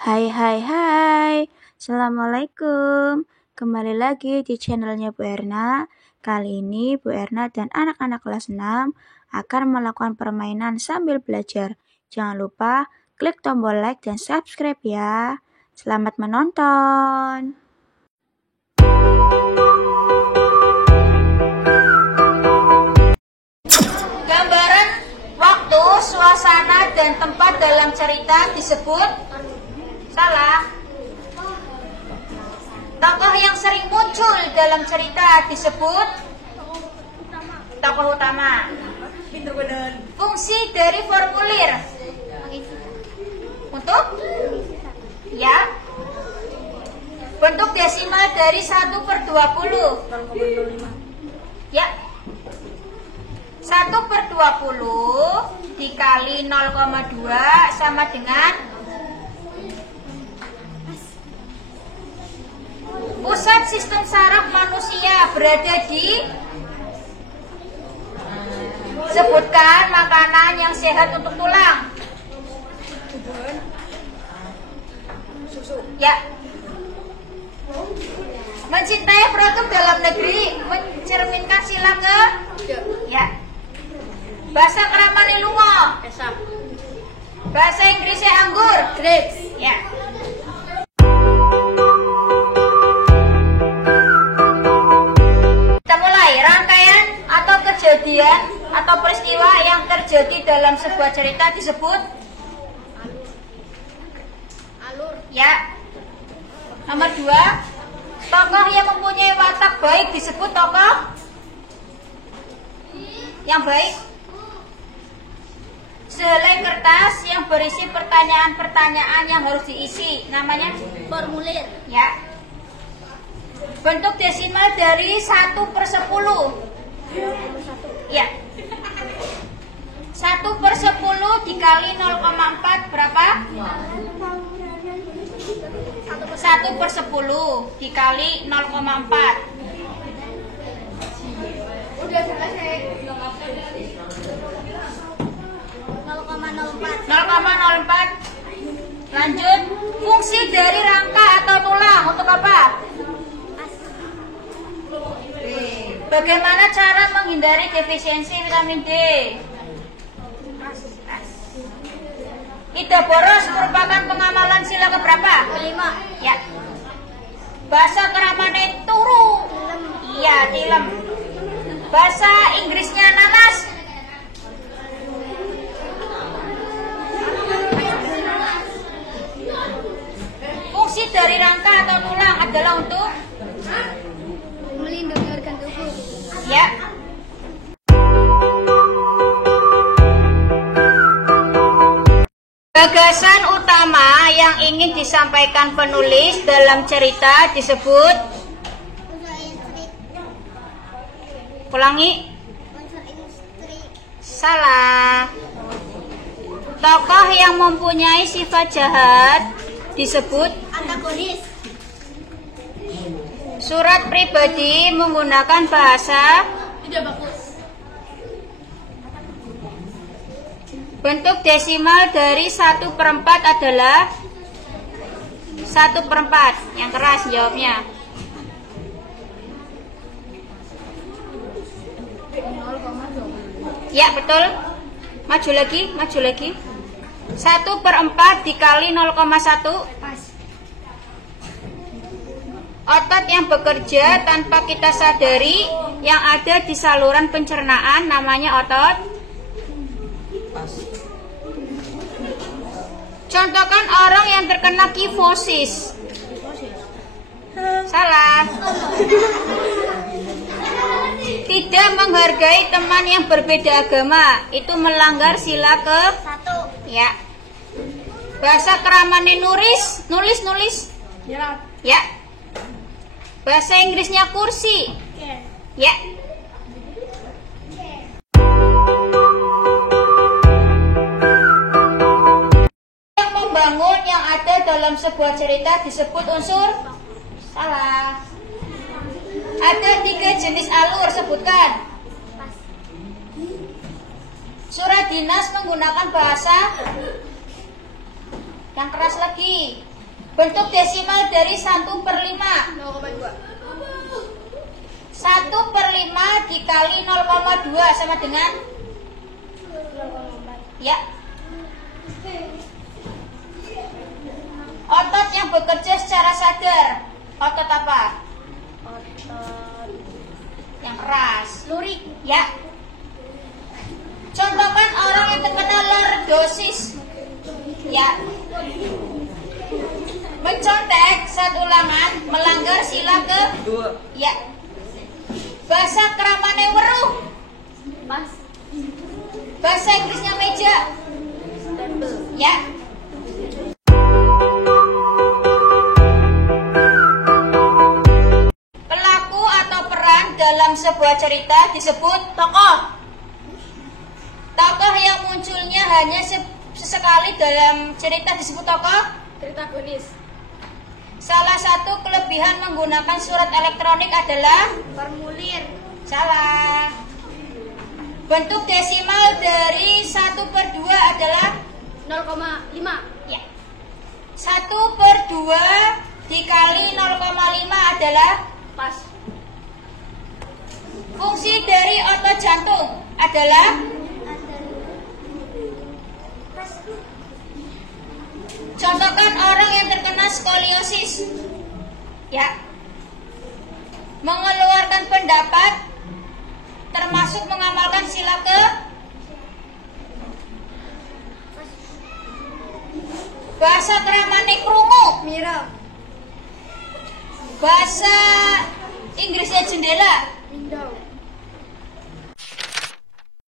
Hai hai hai, Assalamualaikum. Kembali lagi di channelnya Bu Erna. Kali ini Bu Erna dan anak-anak kelas 6 akan melakukan permainan sambil belajar. Jangan lupa klik tombol like dan subscribe ya. Selamat menonton. Gambaran waktu, suasana, dan tempat dalam cerita disebut salah. Tokoh yang sering muncul dalam cerita disebut tokoh utama. Fungsi dari formulir untuk ya. Bentuk desimal dari 1/20 ya. 1/20 dikali 0,2 sama dengan pusat sistem saraf manusia berada di. Sebutkan makanan yang sehat untuk tulang. Ya. Mencintai produk dalam negeri mencerminkan sila ke. Ya. Bahasa keramane lunga. Bahasa Inggrisnya anggur. Grapes. Ya. Kita mulai. Rangkaian atau kejadian atau peristiwa yang terjadi dalam sebuah cerita disebut alur. Ya. Nomor 2. Tokoh yang mempunyai watak baik disebut tokoh yang baik. Sehelai kertas yang berisi pertanyaan-pertanyaan yang harus diisi namanya formulir. Ya. Bentuk desimal dari 1/10. Ya. 1/10 dikali 0,4 berapa? 1/10 dikali 0,4. Udah selesai. 0,04. Lanjut. Fungsi dari rangka atau tulang untuk apa? Bagaimana cara menghindari defisiensi vitamin D? Ida boros merupakan pengamalan sila keberapa? Kelima. Ya. Bahasa keramane turu. Iya, tilem. Bahasa Inggrisnya nanas. Fungsi dari rangka atau tulang adalah untuk melindungi organ tubuh. Ya. Gagasan utama yang ingin disampaikan penulis dalam cerita disebut. Ulangi. Salah. Tokoh yang mempunyai sifat jahat disebut antagonis. Surat pribadi menggunakan bahasa tidak bagus. Bentuk desimal dari 1/4 adalah 1/4. Yang keras jawabnya. Ya, betul. Maju lagi. 1/4 dikali 0,1. Otot yang bekerja tanpa kita sadari yang ada di saluran pencernaan namanya otot. Contohkan orang yang terkena kifosis. Salah. Tidak menghargai teman yang berbeda agama itu melanggar sila ke 1. Ya. Bahasa keramane nulis. Ya. Bahasa Inggrisnya kursi. Ya. Yang membangun yang ada dalam sebuah cerita disebut unsur. Salah. Ada 3 jenis alur, sebutkan. Surat dinas menggunakan bahasa Yang keras lagi. Bentuk desimal dari 1/5. 0,2. 1/5 dikali 0,2 sama dengan 0,4. ya. Otot yang bekerja secara sadar. Otot apa? Otot Yang keras. lurik. Ya. Contohkan orang yang terkena lordosis. Ya. Mencontek saat ulangan melanggar sila ke ya. Bahasa keramane weruh. Pas. Bahasa Inggrisnya meja. Stempel. Ya. Pelaku atau peran dalam sebuah cerita disebut tokoh. Tokoh yang munculnya hanya sesekali dalam cerita disebut tokoh. Protagonis. Salah satu kelebihan menggunakan surat elektronik adalah Formulir. salah. Bentuk desimal dari 1/2 adalah 0,5. ya. 1/2 dikali 0,5 adalah Pas. fungsi dari otot jantung adalah contohkan orang yang terkena skoliosis. Ya. Mengeluarkan pendapat termasuk mengamalkan sila ke bahasa keramane krungu. Mira. Bahasa Inggrisnya jendela. Window.